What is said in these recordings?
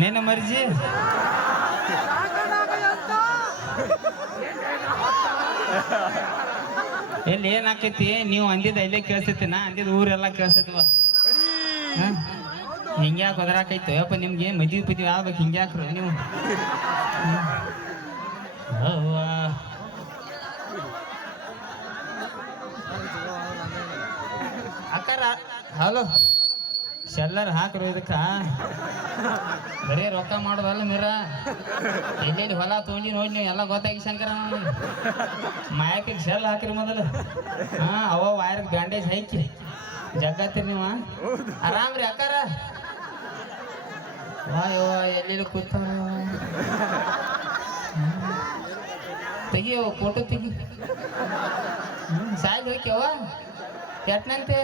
ನಿನ್ನ ಮರ್ಜಿ. ಎಲ್ಲಿ ಏನಾಕೈತಿ ನೀವು ಅಂದಿದ್ದು ಇಲ್ಲೇ ಕೇಳಿಸ್ತೈತಿ, ನಾ ಅಂದಿದ್ದು ಊರೆಲ್ಲ ಕೇಳಿಸ್ತೈತವ. ಹಿಂಗ್ಯಾಕೆ ಒದರಾಕೈತು ಯಪ್ಪ ನಿಮ್ಗೆ ಮದ್ವಿ ಆಗ್ಬೇಕು ಹಿಂಗ್ಯಾಕ್ರು ನೀವು. ಅಕ್ಕಾರ ಹಲೋ ಶೆಲ್ಲರ್ ಹಾಕ್ರು ಇದಕ್ಕ ಬರೀ ರೊಕ್ಕ ಮಾಡೋದಲ್ಲ ಮೀರ. ಎಲ್ಲೆಲ್ಲಿ ಹೊಲ ತೊಗೊಂಡಿ ನೋಡಿ ನೀವು ಎಲ್ಲ ಗೊತ್ತಾಗಿ ಶಂಕರ ಮಾಯಕ್ಕೆ ಶೆಲ್ ಹಾಕ್ರಿ ಮೊದಲು. ಅವ ವಾಯರ್ಗೆ ಬ್ಯಾಂಡೇಜ್ ಹಾಕಿ ಜಗ್ಗತ್ತೀರಿ ನೀವು. ಆರಾಮ್ರಿ ಅಕ್ಕಾರ. ವಾಯವ್ವ ಎಲ್ಲೆಲ್ಲಿ ಕೂತ ತೆಗಿಯೋ ಫೋಟೋ ತೆಗಿ. ಸಾಯ್ದು ಹೋಗ್ಯವ ಎಟ್ನಂತೆ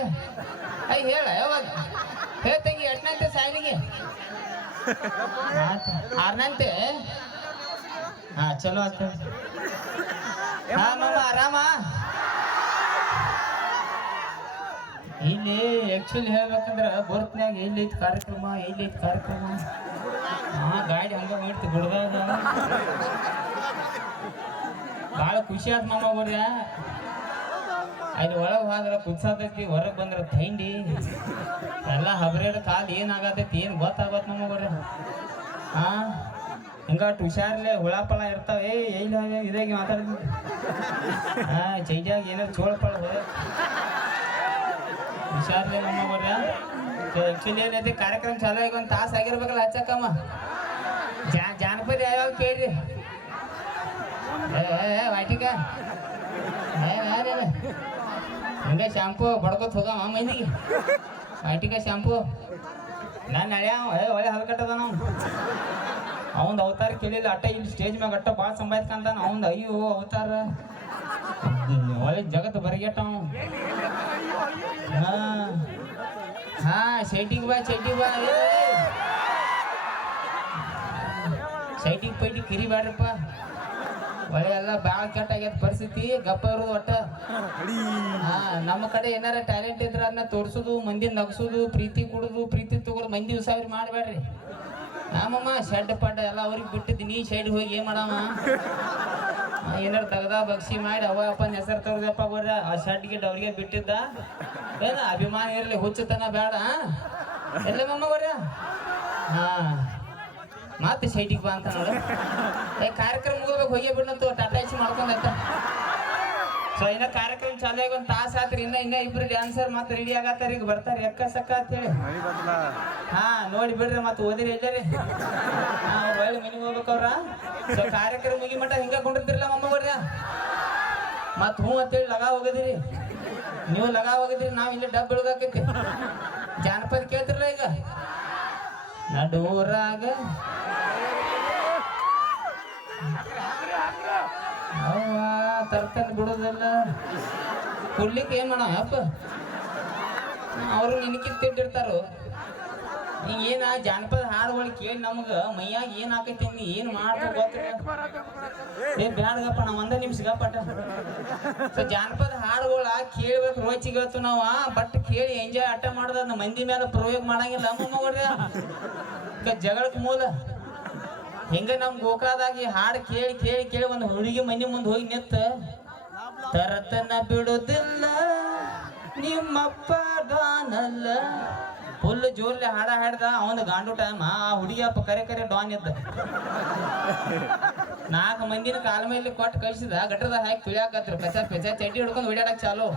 ಹೇಳ ಯಾವಾಗ ತೆಗಿ ಎಟ್ನಂತೆ ಸಾಯ್ಲಿಗೆ. ಆರ್ನಂತೆ. ಹಾ ಚಲೋ ಆತ. ಹಾ ಮಾಮ ಆರಾಮ. ಇಲ್ಲಿ ಆಕ್ಚುಲಿ ಹೇಳ್ಬೇಕಂದ್ರ ಬರ್ತನ್ಯಾಗ ಎಲ್ಲೈತಿ ಕಾರ್ಯಕ್ರಮ ಎಲ್ಲೈತಿ ಕಾರ್ಯಕ್ರಮ. ಗಾಡಿ ಹಂಗ ಮಾಡ್ತಿ ಗುಡ್ದಾಗ. ಭಾಳ ಖುಷಿ ಆತ್ ಮಾಮ ಬರ್ಯ. ಅಲ್ಲಿ ಒಳಗೆ ಹೋದ್ರ ಕುದ್ಸಾತೈತಿ, ಹೊರಗೆ ಬಂದ್ರ ಥೈಂಡಿ ಎಲ್ಲ ಹಬ್ರೇಡ್ ಕಾಲು ಏನಾಗತೈತಿ ಏನು ಗೊತ್ತಾಗತ್ ಮಾಮ ಬರ್ಯ. ಹಿಂಗಾಟ್ ಹುಷಾರ್ಲೆ ಹುಳಪಳ ಇರ್ತಾವೆ. ಇಲ್ಲ ಇದಾಗಿ ಮಾತಾಡ್ತೀನಿ. ಚೈಜಾಗ ಏನಾರು ಚೋಳಪಳ ಹುಷಾರ್ಲೆ ಮಾಮ ಬರ್ಯ. ಆಕ್ಚುಲಿ ಏನೈತಿ ಕಾರ್ಯಕ್ರಮ ಚಾಲೂ ಆಗಿ ಒಂದು ತಾಸು ಆಗಿರ್ಬೇಕಲ್ಲ ಹಚ್ಚಕ್ಕಮ್ಮ. ಜಾನಪದ ಯಾವಾಗ ಕೇಳ್ರಿ ವಾಟಿಕ ಹಂಗೆ ಶಾಂಪು ಬಡ್ಕೋತ ಹೋಗಮ್ಮ ಮೈದಿಗೆ. ವಾಟಿಕ ಶಾಂಪು ನಾನು ನಳ್ಯ ಒಳ್ಳೆ ಹಲ್ಕಟ್ಟದ ನಾವು. ಅವಂದು ಅವತಾರ ಕೇಳಿಲ್ಲ ಅಟ್ಟ ಇಲ್ಲಿ ಸ್ಟೇಜ್ ಮ್ಯಾಗ ಅಟ್ಟ ಭಾಳ ಸಂಭಾಯ್ಸ್ಕಂತಾನ. ಅವಂದು ಅಯ್ಯೋ ಅವತಾರ ಒಳ್ಳೆ ಜಗತ್ತು ಬರಿಗೆಟ್ಟ ಅವ. ಹಾ ಸೈಟಿಗೆ ಬಾ ಸೈಟಿಗೆ ಬಾ. ಸೈಟಿಗೆ ಪೈಟಿಗೆ ಕಿರಿಬ್ಯಾಡ್ರಪ್ಪ. ಒಳ್ಳೆ ಎಲ್ಲ ಭಾಳ ಕೆಟ್ಟ ಆಗ್ಯದ ಪರಿಸ್ಥಿತಿ. ಗಪ್ಪ ಇರೋದು ಒಟ್ಟ. ನಮ್ಮ ಕಡೆ ಏನಾರ ಟ್ಯಾಲೆಂಟ್ ಇದ್ರೆ ಅದನ್ನ ತೋರಿಸೋದು, ಮಂದಿ ನಗ್ಸೋದು, ಪ್ರೀತಿ ಕೊಡೋದು, ಪ್ರೀತಿ ತಗೋದು, ಮಂದಿ ಉಸಾವರಿ ಮಾಡಬೇಡ್ರಿ. ನಮ್ಮಮ್ಮ ಶೆಡ್ ಪಡ್ಡ ಎಲ್ಲ ಅವ್ರಿಗೆ ಬಿಟ್ಟಿದ್ದೀನಿ. ಶೆಡ್ ಹೋಗಿ ಏನು ಮಾಡವ ಏನಾರು ತೆಗ್ದ ಬಗ್ಸಿ ಮಾಡಿ ಅವ ಅಪ್ಪನ ಹೆಸರು ತಗ್ದಪ್ಪ ಬರ್ರ. ಆ ಶೆಡ್ ಗಿಡ್ ಅವ್ರಿಗೆ ಬಿಟ್ಟಿದ್ದ. ಏನ ಅಭಿಮಾನ ಇರಲಿ, ಹುಚ್ಚುತನ ಬೇಡ. ಎಲ್ಲ ಮಮ್ಮ ಬರ್ರ. ಮತ್ತೆ ಸೈಟಿಗೆ ಬಾ ಅಂತ ನೋಡು. ಕಾರ್ಯಕ್ರಮ ಮುಗೋಬೇಕು ಹೋಗಿ ಬಿಡ್ಲಂತ ಟಾಟಾ ಇಸಿ ಮಾಡ್ಕೊಂಡಾಯ್ತ. ಸೊ ಇನ್ನ ಕಾರ್ಯಕ್ರಮ ಚಾಲು ಆಗಿ ಒಂದು ತಾಸು ಆತ್ರಿ. ಇನ್ನ ಇಬ್ರು ಡ್ಯಾನ್ಸರ್ ಮತ್ತೆ ರೆಡಿ ಆಗತ್ತಾರ. ಈಗ ಬರ್ತಾರೆ ಎಕ್ಕ ಸಕ್ಕ ಅಂತೇಳಿ. ನೋಡಿ ಬಿಡ್ರಿ ಮತ್ತೆ ಓದಿರಿ ಎಲ್ಲರಿ. ಒಳ್ಳೆ ಮನೆಗೆ ಹೋಗ್ಬೇಕವ್ರ. ಸೊ ಕಾರ್ಯಕ್ರಮ ಮುಗಿ ಮಟ್ಟ ಹಿಂಗ ಕೊಂಡಿರ್ತಿರಲ್ಲ ಮಮ್ಮ ಬರ್ರ. ಮತ್ ಹ್ಞೂ ಅಂತೇಳಿ ಲಗಾ ಹೋಗದಿರಿ. ನೀವು ಲಗಾ ಹೋಗಿದ್ರಿ, ನಾವ್ ಇಲ್ಲಿ ಡಬ್ ಬೆಳಗಾಕೈತಿ. ಜಾನಪದ ಕೇಳ್ತಿರಲ್ಲ ಈಗ. ನಡೂರಾಗ ತರ್ತನ್ ಬಿಡೋದಲ್ಲ ಕೊಡ್ಲಿಕ್ಕೆ ಏನ್ ಮಾಡ ಅಪ್ಪ. ಅವರು ನಿನಕಿತ್ತಿಟ್ಟಿರ್ತಾರು. ಈಗ ಏನ ಜಾನಪದ ಹಾಡುಗಳು ಕೇಳಿ ನಮ್ಗ ಮೈಯಾಗ ಏನ್ ಆಕೈತಿ ನೀ ಏನ್ ಮಾಡ್ಬೇಕು ಗೊತ್ತಿಲ್ಲ. ಬ್ಯಾಡಗಪ್ಪ ನಾವ್ ಒಂದ ನಿಮಿಷ ಗಪ್ಪಟ. ಸೊ ಜಾನಪದ ಹಾಡುಗಳ ಕೇಳ್ಬೇಕು ರೋಚಿಗತ್ತು ನಾವ. ಬಟ್ ಕೇಳಿ ಎಂಜಾಯ್ ಆಟ ಮಾಡೋದ ಮಂದಿ ಮೇಲೆ ಪ್ರಯೋಗ ಮಾಡಂಗಿಲ್ಲ ಅಮ್ಮವ್ರ. ಜಗಳಕ್ಕೆ ಮೂಲ ಹಿಂಗ ನಮ್ ಗೋಕಾದಾಗಿ ಹಾಡು ಕೇಳಿ ಕೇಳಿ ಕೇಳಿ ಒಂದು ಹುಡುಗಿ ಮನೆ ಮುಂದೆ ಹೋಗಿ ನಿತ್ತ ತರತನ ಬಿಡೋದಿಲ್ಲ ನಿಮ್ಮಪ್ಪ ಡಾನಲ್ಲ. ಫುಲ್ ಜೋರ್ಲೆ ಹಾಡ ಹಾಡ್ದ. ಅವನು ಗಾಂಡು ಟೈಮ್ ಆ ಹುಡುಗಿ ಅಪ್ಪ ಕರೆ ಕರೆ ಡಾನ್ ಇದ್ದ. 4 ಮಂದಿನ ಕಾಲ ಮೇಲೆ ಕೊಟ್ಟು ಕಳಿಸಿದ. ಗಟ್ರದ ಹಾಕಿ ತುಳಿಯಾಕತ್ರು. ಪೆಚ ಪೆಚ ಚಡ್ಡಿ ಹಿಡ್ಕೊಂಡು ಹೊಡ್ಯಾಡಕ್ ಚಾಲು.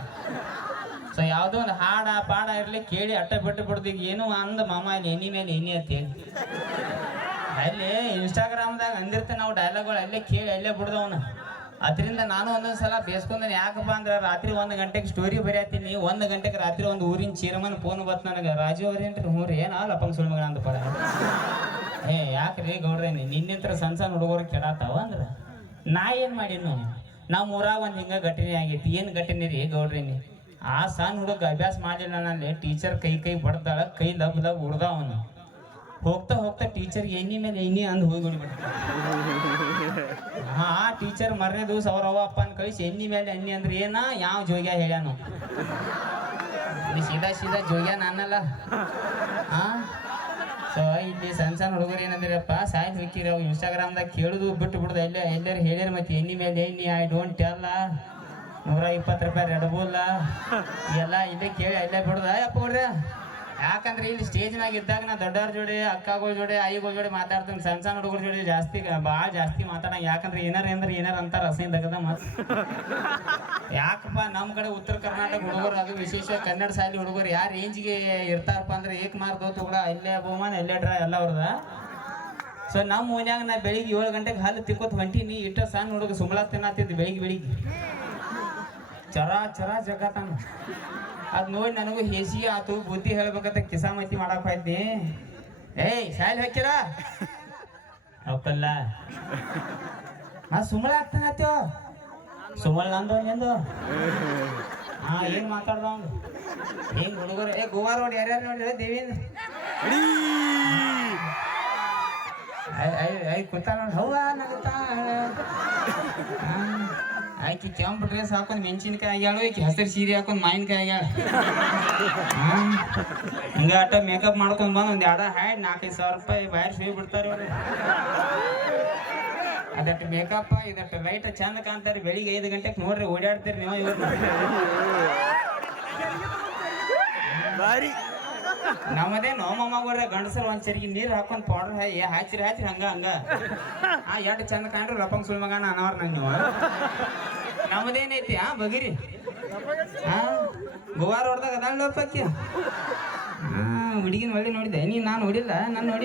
ಸೊ ಯಾವುದೋ ಒಂದು ಹಾಡ ಪಾಡ ಇರ್ಲಿ ಕೇಳಿ ಅಟ್ಟ ಬಿಟ್ಟು ಬಿಡ್ದು. ಈಗ ಏನು ಅಂದ ಮಾಮ ಇಲ್ಲಿ ಎಣ್ಣಿ ಮೇಲೆ ಎಣ್ಣಿ ಅಂತೇಳಿ ಅಲ್ಲಿ ಇನ್ಸ್ಟಾಗ್ರಾಮ್ದಾಗ ಅಂದಿರ್ತೆ ನಾವು ಡೈಲಾಗ್ಗಳು ಅಲ್ಲೇ ಕೇಳಿ ಅಲ್ಲೇ ಬಿಡ್ದವನ. ಅದರಿಂದ ನಾನು ಒಂದೊಂದ್ಸಲ ಬೇಸ್ಕೊಂಡೇನೆ. ಯಾಕಪ್ಪ ಅಂದ್ರೆ ರಾತ್ರಿ 1 ಗಂಟೆಗೆ ಸ್ಟೋರಿ ಬರೆಯತ್ತೀನಿ. 1 ಗಂಟೆಗೆ ರಾತ್ರಿ ಒಂದು ಊರಿನ ಚೇರ್ಮನ್ ಫೋನ್ ಬತ್ ನನಗೆ. ರಾಜು ಅವ್ರೇನ್ರಿ? ಹ್ಞೂ ರೀ. ಏನು ಲಪಂಗ್ ಸುಳ್ಮಗ ಅಂದಪ್ಪ. ಯಾಕ್ರಿ ಗೌಡ್ರೇನಿ ನಿನ್ನಿಂತ್ರ ಸಣ್ಣ ಹುಡುಗರು ಕೆಡಾತಾವ ಅಂದ್ರೆ ನಾ ಏನು ಮಾಡೀನು? ನಮ್ಮ ಊರಾಗ ಒಂದು ಹಿಂಗೆ ಘಟನೆ ಆಗೈತಿ. ಏನು ಘಟನೆ ರೀ ಗೌಡ್ರೇನಿ? ಆ ಸಣ್ಣ ಹುಡುಗ ಅಭ್ಯಾಸ ಮಾಡಲಿಲ್ಲ. ನಲ್ಲಿ ಟೀಚರ್ ಕೈ ಬಡ್ದಾಳ. ಕೈ ಲಬ್ ಉಡ್ದ. ಅವನು ಹೋಗ್ತಾ ಹೋಗ್ತಾ ಟೀಚರ್ ಎಣ್ಣಿ ಮೇಲೆ ಎಣ್ಣಿ ಅಂದ್ ಹೋಗಿ ಬಿಡ್ಬಿಟ್ಟ. ಟೀಚರ್ ಮರನೇ ದಿವಸ ಅವ್ರ ಅಪ್ಪನ ಕಳಿಸಿ ಎಣ್ಣಿ ಮೇಲೆ ಎಣ್ಣಿ ಅಂದ್ರೆ ಏನ ಯಾವ ಜೋಗ್ಯ ಹೇಳ್ಯಾನು? ಸೀದಾ ಜೋಗ್ಯ ನಾನಲ್ಲ. ಸೊ ಇಲ್ಲಿ ಸಣ್ಣ ಸಣ್ಣ ಹುಡುಗರು ಏನಂದಿರಪ್ಪ ಸಾಯ್ತು ಹೋಗಿರಿ ಅವು ಇನ್ಸ್ಟಾಗ್ರಾಮ್ದಾಗ ಕೇಳುದು ಬಿಟ್ಟು ಬಿಡುದು ಎಲ್ಲರೂ ಹೇಳ್ಯಾರ ಮತ್ತೆ ಎಣ್ಣೆ ಮೇಲೆ ಎಣ್ಣೆ I don't tell $120 red bull ಎಲ್ಲ ಇಲ್ಲೇ ಕೇಳಿ ಅಲ್ಲೇ ಬಿಡುದ ಅಪ್ಪ ಹುಡ್ರಿ. ಯಾಕಂದ್ರೆ ಇಲ್ಲಿ ಸ್ಟೇಜ್ನಾಗ ಇದ್ದಾಗ ನಾ ದೊಡ್ಡವ್ರ ಜೋಡಿ ಅಕ್ಕಗಳ ಜೋಡಿ ಐಗಳ ಜೋಡಿ ಮಾತಾಡ್ತೀನಿ, ಸಣ್ಣ ಸಣ್ಣ ಹುಡುಗರ ಜೋಡಿ ಭಾಳ ಜಾಸ್ತಿ ಮಾತಾಡಂಗ. ಯಾಕಂದ್ರೆ ಏನಾರ ಅಂತಾರ ಹಸಿಂದಾಗದ ಮತ್ತೆ ಯಾಕಪ್ಪ ನಮ್ಮ ಕಡೆ ಉತ್ತರ ಕರ್ನಾಟಕ ಹುಡುಗರು ಅದು ವಿಶೇಷ ಕನ್ನಡ ಶಾಲೆ ಹುಡುಗರು ಯಾರು ರೇಂಜ್ಗೆ ಇರ್ತಾರಪ್ಪ ಅಂದ್ರೆ ಏಕ್ ಮಾರ್ದು ತಗೊಳ ಅಲ್ಲೇ ಬಹುಮಾನ ಅಲ್ಲೇ ಡ್ರಾ ಎಲ್ಲ ಅವ್ರದ. ಸೊ ನಮ್ಮ ಮನ್ಯಾಗ ನಾ ಬೆಳಿಗ್ಗೆ 7 ಗಂಟೆಗೆ ಹಾಲು ತಿಕ್ಕೋತ್ ಹೊಂಟೀನಿ. ಇಟ್ಟ ಸಣ್ಣ ಹುಡುಗ ಸುಂಬಳ ತಿನ್ನತ್ತಿದ್ದು ಬೆಳಿಗ್ಗೆ ಚರ ಜಗತ್ತಾನ. ಅದ್ ನೋಡಿ ನನಗೂ ಹೇಸಿ ಆತು, ಬುದ್ಧಿ ಹೇಳ್ಬೇಕಂತ ಕಿಸಾಮತಿ ಮಾಡಕ್ ಹೋಯ್ತಿ. ಏಯ್ ಶಾಲೆ ಹಾಕಿರ ಅವಕ್ಕಲ್ಲ ನಾ ಸುಂಬಳ ಆಗ್ತಾನತ್ತು ಸುಂಬಳ ನಂದು ಎಂದು ಏನ್ ಮಾತಾಡ್ದ ಅವ್ನು ಹೆಂಗ್ ಹುಡುಗರು ಗೋವಾ ರೋಡ್ ಯಾರ್ಯಾರು ನೋಡಿ ದೇವಿಂದ ಕೂತ ನೋಡಿ ಹೌವ ನಗುತ್ತಾ. ಆಕಿ ಕೆಂಪು ಡ್ರೆಸ್ ಹಾಕೊಂಡ್ ಮೆಣಸಿನ್ಕಾಯಿ ಆಗ್ಯಾಳು, ಈಕಿ ಹಸಿರು ಸೀರೆ ಹಾಕೊಂಡ್ ಮಾವಿನಕಾಯಿ ಆಗ್ಯಾಳ. ಹಿಂಗ ಆಟ ಮೇಕಪ್ ಮಾಡ್ಕೊಂಡ್ ಬಂದ್ ಒಂದ್ ಎರಡ ಹಾಯ್ $4,000 ಬಾಯರ್ ಶೂ ಬಿಡ್ತಾರ ಅವ್ರು. ಅದಟ್ಟು ಮೇಕಪ್ ಇದಟ್ಟು ಲೈಟ್ ಚಂದ ಕಾಣ್ತಾರ. ಬೆಳಿಗ್ಗೆ 5 ಗಂಟೆಗೆ ನೋಡ್ರಿ ಓಡಾಡ್ತೀರಿ ನೀವು ಇವ್ರು. ನಮ್ಮದೇ ನೋಮಮ್ಮಗೋರ ಗಂಡಸರು ಒಂದ್ ಚರಿಗೆ ನೀರು ಹಾಕೊಂಡ್ ಪೌಡರ್ ಹಾಚಿರಿ ಹಂಗ ಎಷ್ಟು ಚಂದ ಕಾಣ್ರಿ ರಪ್ಪಂಗ್ ಸುಳ್ಮಗ ಅನ್ನೋರ್ ನಂಗೆ ನೀವು. ನಮ್ಮದೇನೈತಿ ಬಗಿರಿ ಗೋವಾ ರೋಡ್ದಾಗ ಅದಾಳ ಲೋಪಕ್ಕಿ ಹುಡುಗಿನ ಒಳ್ಳೆ ನೋಡಿದ್ದೆ ನೀನ್ ನಾನು ನೋಡಿಲ್ಲ ನಾನು ನೋಡಿ